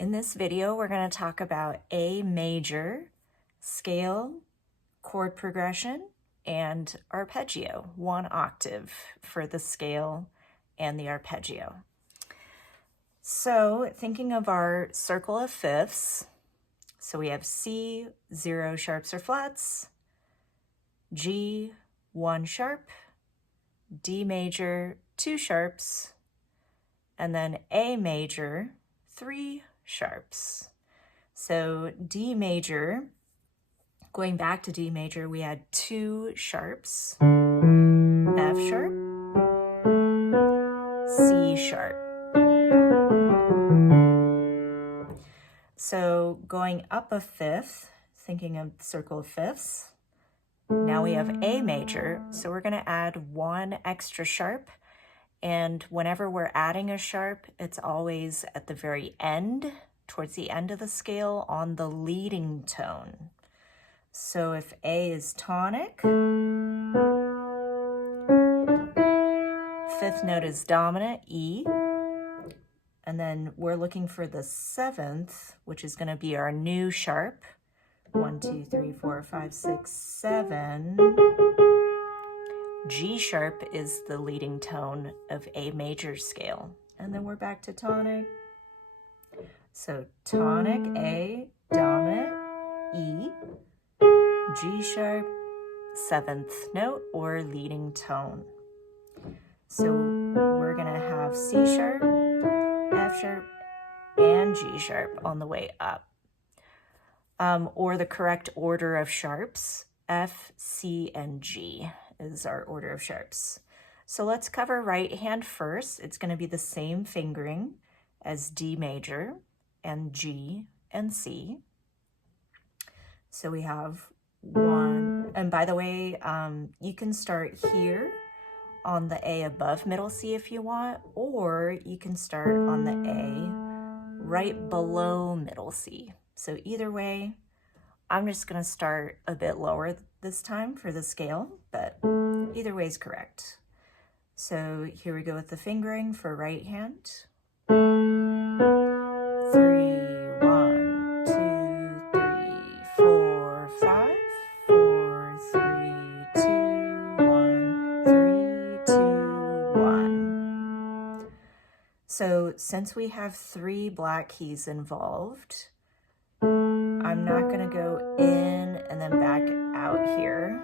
In this video, we're going to talk about A major, scale, chord progression, and arpeggio, 1 octave for the scale and the arpeggio. So thinking of our circle of fifths, so we have C, 0 sharps or flats, G, 1 sharp, D major, 2 sharps, and then A major, 3 sharps. So D major, going back to D major, we had 2 sharps, F sharp, C sharp. So going up a fifth, thinking of circle of fifths, now we have A major, so we're going to add 1 extra sharp. And whenever we're adding a sharp, it's always at the very end, towards the end of the scale on the leading tone. So if A is tonic, 5th note is dominant, E, and then we're looking for the 7th, which is going to be our new sharp. 1, 2, 3, 4, 5, 6, 7. G sharp is the leading tone of A major scale. And then we're back to tonic. So tonic, A, dominant, E, G sharp, 7th note or leading tone. So we're gonna have C sharp, F sharp, and G sharp on the way up. Or the correct order of sharps, F, C, and G is our order of sharps. So let's cover right hand first. It's going to be the same fingering as D major and G and C. So we have 1, and by the way, you can start here on the A above middle C if you want, or you can start on the A right below middle C. So either way, I'm just going to start a bit lower this time for the scale, but either way is correct. So here we go with the fingering for right hand. 3, 1, 2, 3, 4, 5, 4, 3, 2, 1, 3, 2, 1. So since we have 3 black keys involved, I'm not going to go in and then back out here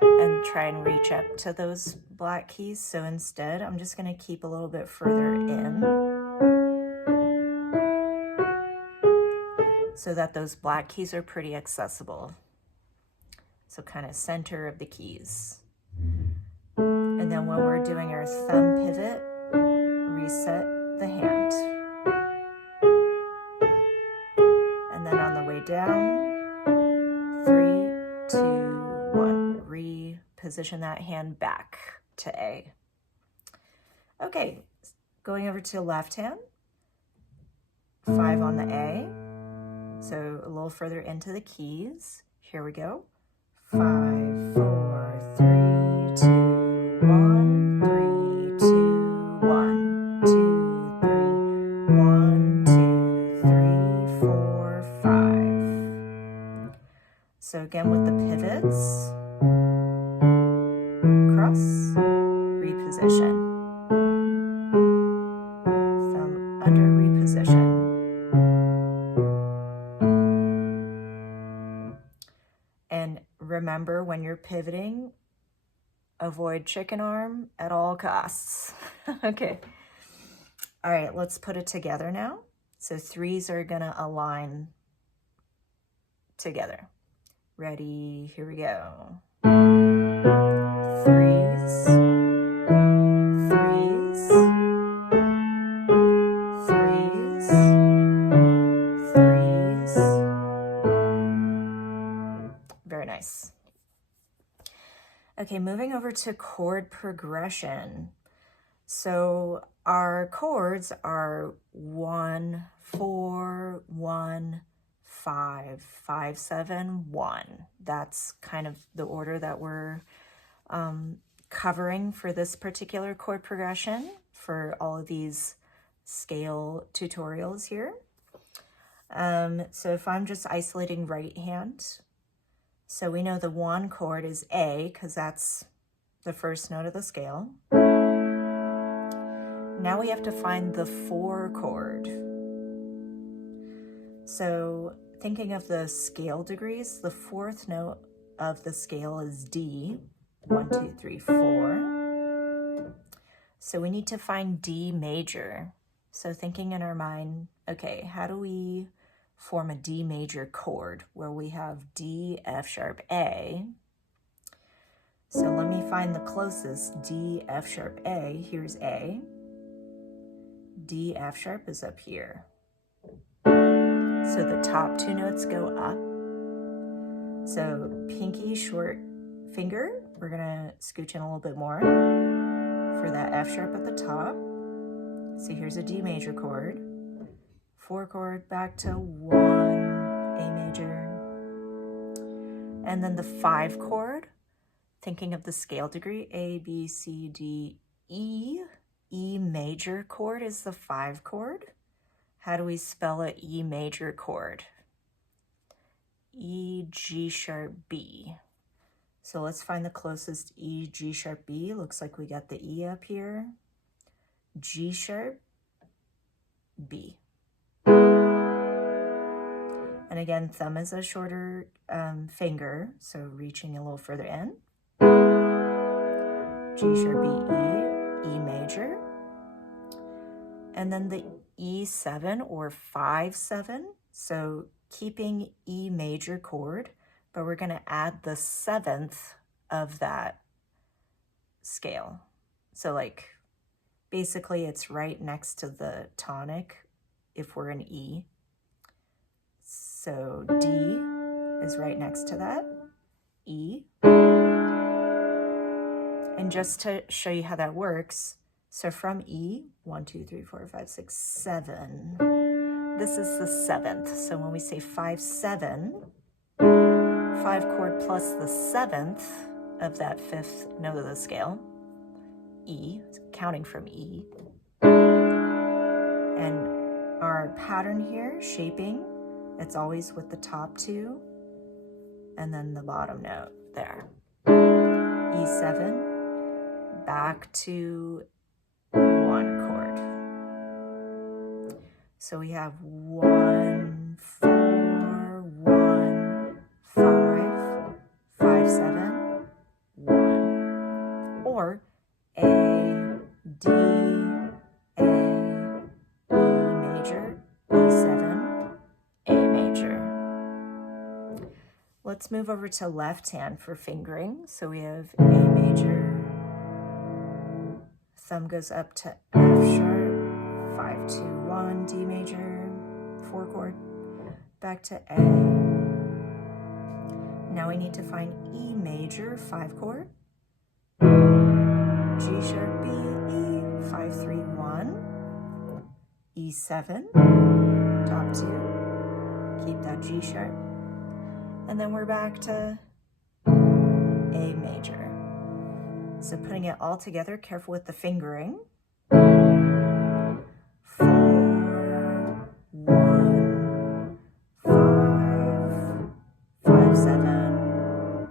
and try and reach up to those black keys. So instead, I'm just going to keep a little bit further in so that those black keys are pretty accessible. So kind of center of the keys. And then when we're doing our thumb pivot, reset the hand. And then on the way down, 3, 2, 1, reposition that hand back to A. Okay, going over to left hand, 5 on the A, so a little further into the keys. Here we go. 5, 4, 3, 2, 1, 3, 2, 1, 2, 3, 1, 2, 3, 4, 5. So again with the pivots, cross, reposition, thumb under, reposition. And remember, when you're pivoting, avoid chicken arm at all costs. Okay. All right, let's put it together now. So 3s are gonna align together. Ready, here we go. 3s, 3s, 3s, 3s. Very nice. Okay, moving over to chord progression. So our chords are 1, 4, 1, 5, 5, 7, 1. That's kind of the order that we're covering for this particular chord progression for all of these scale tutorials here. So if I'm just isolating right hand, so we know the 1 chord is A because that's the first note of the scale. Now we have to find the 4 chord. So thinking of the scale degrees, the 4th note of the scale is D, 1, 2, 3, 4. So we need to find D major. So thinking in our mind, okay, how do we form a D major chord where we have D, F sharp, A? So let me find the closest. D, F sharp, A. Here's A. D, F sharp is up here. So the top 2 notes go up. So pinky, short finger, we're gonna scooch in a little bit more for that F sharp at the top. So here's a D major chord. 4 chord back to 1, A major. And then the 5 chord, thinking of the scale degree, A, B, C, D, E. E major chord is the 5 chord. How do we spell a E major chord? E, G sharp, B. So let's find the closest E, G sharp, B. Looks like we got the E up here. G sharp, B. And again, thumb is a shorter finger, so reaching a little further in. G sharp, B, E, E major. And then the E7 or 5-7. So keeping E major chord, but we're going to add the 7th of that scale. So like basically it's right next to the tonic if we're in E. So D is right next to that, E. And just to show you how that works, so from E, 1, 2, 3, 4, 5, 6, 7, this is the 7th. So when we say 5-7, 5 chord plus the 7th of that 5th note of the scale, E, counting from E. And our pattern here, shaping, it's always with the top 2 and then the bottom note there. E7, back to 1 chord. So we have 1, 4, 1, 5, 5, 7, 1. Or A, D, A, E major, E7, A major. Let's move over to left hand for fingering. So we have A major, thumb goes up to F sharp, 5, 2, 1, D major, 4 chord, back to A. Now we need to find E major, 5 chord, G sharp, B, E, 5, 3, 1, E7, top 2, keep that G sharp, and then we're back to A major. So putting it all together, careful with the fingering. 4, 1, 5, 5, 7,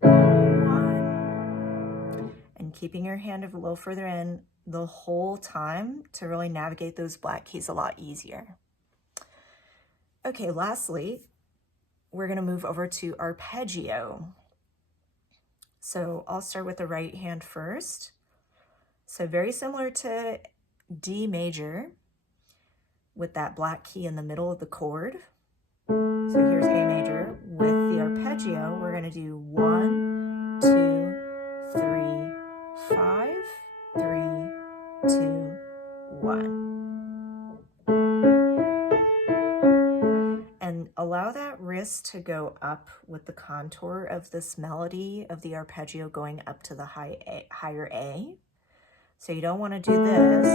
1. And keeping your hand a little further in the whole time to really navigate those black keys a lot easier. Okay, lastly, we're going to move over to arpeggio. So I'll start with the right hand first. So very similar to D major with that black key in the middle of the chord. So here's A major. With the arpeggio, we're going to do 1, 2, 3, 5, 3, 2, 1. And allow that wrist to go up with the contour of this melody of the arpeggio going up to the higher A. So you don't want to do this,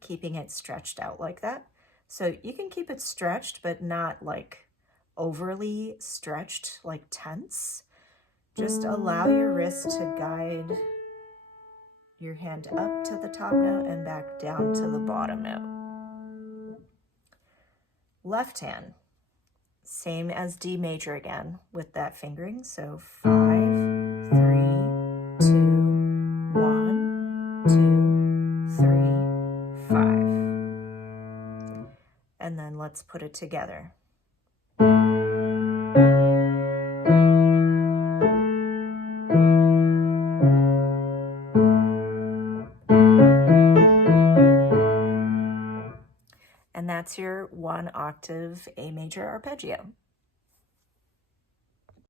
keeping it stretched out like that. So you can keep it stretched, but not like overly stretched, like tense. Just allow your wrist to guide your hand up to the top note and back down to the bottom note. Left hand, same as D major again with that fingering. So 5, 3, 2, 1, 2, 3, 5. And then let's put it together. And that's your 1 octave A major arpeggio.